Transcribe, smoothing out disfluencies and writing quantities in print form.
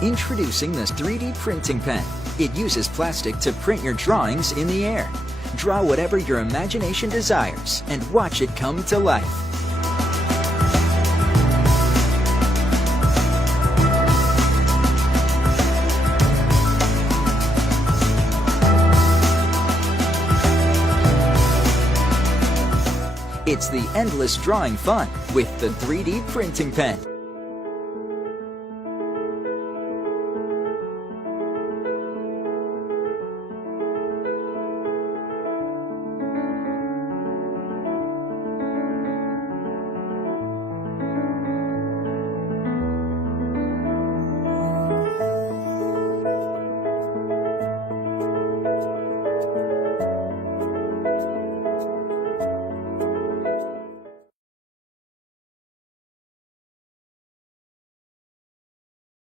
Introducing the 3D Printing Pen. It uses plastic to print your drawings in the air. Draw whatever your imagination desires and watch it come to life. It's the endless drawing fun with the 3D Printing Pen.